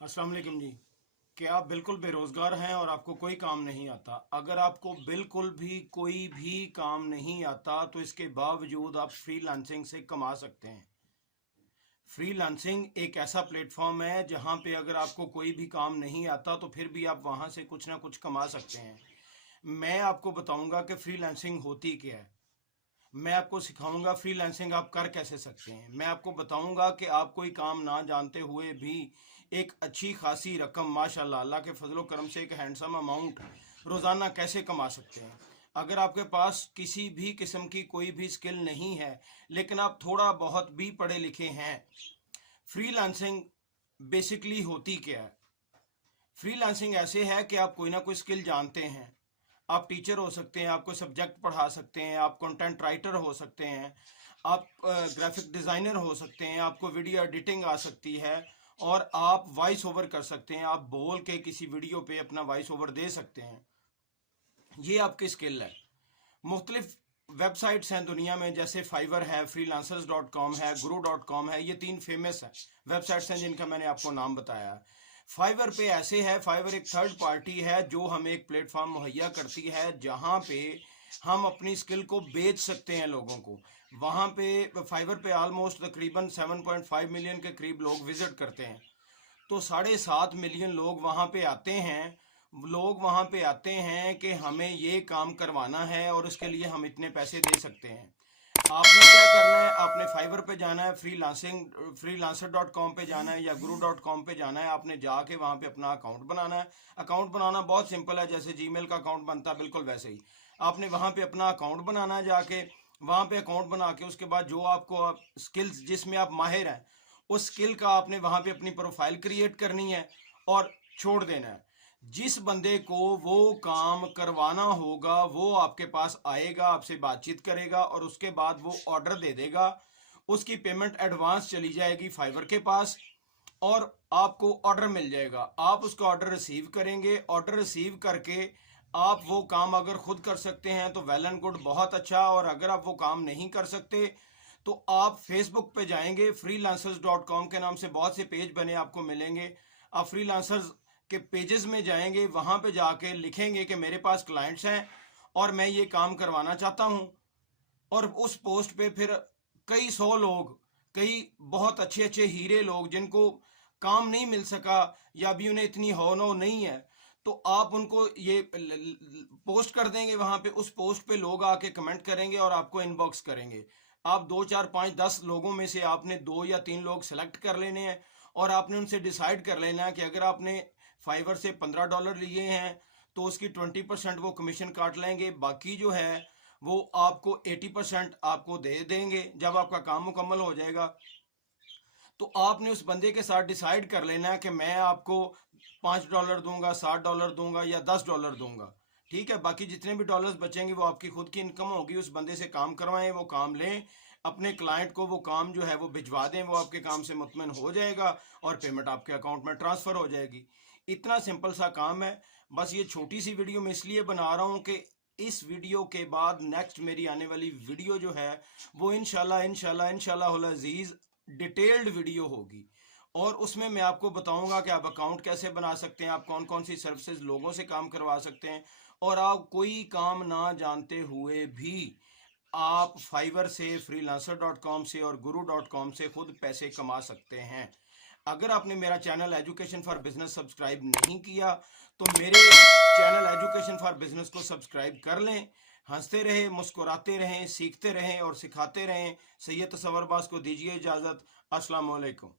अस्सलाम वालेकुम जी। क्या आप बिल्कुल बेरोज़गार हैं और आपको कोई काम नहीं आता? अगर आपको बिल्कुल भी कोई भी काम नहीं आता तो इसके बावजूद आप फ्रीलांसिंग से कमा सकते हैं। फ्रीलांसिंग एक ऐसा प्लेटफॉर्म है जहां पे अगर आपको कोई भी काम नहीं आता तो फिर भी आप वहां से कुछ ना कुछ कमा सकते हैं। मैं आपको बताऊंगा कि फ्रीलांसिंग होती क्या है। मैं आपको सिखाऊंगा फ्रीलांसिंग आप कर कैसे सकते हैं। मैं आपको बताऊंगा कि आप कोई काम ना जानते हुए भी एक अच्छी खासी रकम माशाल्लाह अल्लाह के फजलो करम से एक हैंडसम अमाउंट रोज़ाना कैसे कमा सकते हैं। अगर आपके पास किसी भी किस्म की कोई भी स्किल नहीं है लेकिन आप थोड़ा बहुत भी पढ़े लिखे हैं, फ्रीलांसिंग बेसिकली होती क्या है। फ्रीलांसिंग ऐसे है कि आप कोई ना कोई स्किल जानते हैं। आप टीचर हो सकते हैं, आप कोई सब्जेक्ट पढ़ा सकते हैं, आप कंटेंट राइटर हो सकते हैं, आप ग्राफिक डिज़ाइनर हो सकते हैं, आपको वीडियो एडिटिंग आ सकती है और आप वॉइस ओवर कर सकते हैं। आप बोल के किसी वीडियो पे अपना वॉइस ओवर दे सकते हैं। ये आपकी स्किल है। मुख्तलिफ वेबसाइट्स हैं दुनिया में, जैसे फाइवर है, freelancers.com है, guru.com है। ये तीन फेमस है वेबसाइट्स हैं जिनका मैंने आपको नाम बताया है। फाइवर पे ऐसे है, फाइवर एक थर्ड पार्टी है जो हमें एक प्लेटफॉर्म मुहैया करती है जहां पे हम अपनी स्किल को बेच सकते हैं लोगों को। वहां पे फाइवर पे ऑलमोस्ट तकरीबन 7.5 मिलियन के करीब लोग विजिट करते हैं। तो 7.5 मिलियन लोग वहाँ पे आते हैं। लोग वहाँ पे आते हैं कि हमें ये काम करवाना है और उसके लिए हम इतने पैसे दे सकते हैं। आपने क्या करना है, आपने फाइवर पे जाना है, freelancer.com पे जाना है या guru.com पे जाना है। आपने जाके वहाँ पे अपना अकाउंट बनाना है। अकाउंट बनाना बहुत सिंपल है, जैसे जीमेल का अकाउंट बनता है बिल्कुल वैसे ही। आपने वहाँ पे अपना अकाउंट बनाना है, जाके वहाँ पे अकाउंट बना के उसके बाद जो आपको स्किल्स जिसमें आप माहिर हैं उस स्किल का आपने वहाँ पे अपनी प्रोफाइल क्रिएट करनी है और छोड़ देना है। जिस बंदे को वो काम करवाना होगा वो आपके पास आएगा, आपसे बातचीत करेगा और उसके बाद वो ऑर्डर दे देगा। उसकी पेमेंट एडवांस चली जाएगी फाइवर के पास और आपको ऑर्डर मिल जाएगा। आप उसका ऑर्डर रिसीव करेंगे। ऑर्डर रिसीव करके आप वो काम अगर खुद कर सकते हैं तो वेल एंड गुड, बहुत अच्छा। और अगर आप वो काम नहीं कर सकते तो आप फेसबुक पे जाएंगे, freelancers.com के नाम से बहुत से पेज बने आपको मिलेंगे। आप फ्रीलांसर्स के पेजेस में जाएंगे, वहां पे जाके लिखेंगे कि मेरे पास क्लाइंट्स हैं और मैं ये काम करवाना चाहता हूं। और उस पोस्ट पे फिर कई सौ लोग, कई बहुत अच्छे अच्छे हीरे लोग जिनको काम नहीं मिल सका या अभी उन्हें इतनी हौनो नहीं है, तो आप उनको ये पोस्ट कर देंगे वहां पे। उस पोस्ट पे लोग आके कमेंट करेंगे और आपको इनबॉक्स करेंगे। आप 2 4 5 10 लोगों में से आपने 2 या 3 लोग सेलेक्ट कर लेने हैं और आपने उनसे डिसाइड कर लेना है कि अगर आपने फाइवर से $15 लिए हैं तो उसकी 20% वो कमीशन काट लेंगे। बाकी जो है वो आपको 80% आपको दे देंगे जब आपका काम मुकम्मल हो जाएगा। तो आपने उस बंदे के साथ डिसाइड कर लेना है कि मैं आपको $5 दूंगा, $60 दूंगा या $10 दूंगा। ठीक है, बाकी जितने भी डॉलर्स बचेंगे वो आपकी खुद की इनकम होगी। उस बंदे से काम करवाएं, वो काम लें, अपने क्लाइंट को वो काम जो है वो भिजवा दें, वो आपके काम से मुतमइन हो जाएगा और पेमेंट आपके अकाउंट में ट्रांसफ़र हो जाएगी। इतना सिंपल सा काम है। बस ये छोटी सी वीडियो मैं इसलिए बना रहा हूँ कि इस वीडियो के बाद नेक्स्ट मेरी आने वाली वीडियो जो है वो इंशाल्लाह इंशाल्लाह इंशाल्लाह अजीज डिटेल्ड वीडियो होगी और उसमें मैं आपको बताऊंगा कि आप अकाउंट कैसे बना सकते हैं, आप कौन कौन सी सर्विसेज लोगों से काम करवा सकते हैं और आप कोई काम ना जानते हुए भी आप फाइवर से, freelancer.com से और guru.com से खुद पैसे कमा सकते हैं। अगर आपने मेरा channel education for business subscribe नहीं किया तो मेरे चैनल एजुकेशन फॉर बिजनेस को सब्सक्राइब कर लें। हंसते रहें, मुस्कुराते रहें, सीखते रहें और सिखाते रहें। सैयद तसव्वुर अब्बास को दीजिए इजाज़त। अस्सलाम वालेकुम।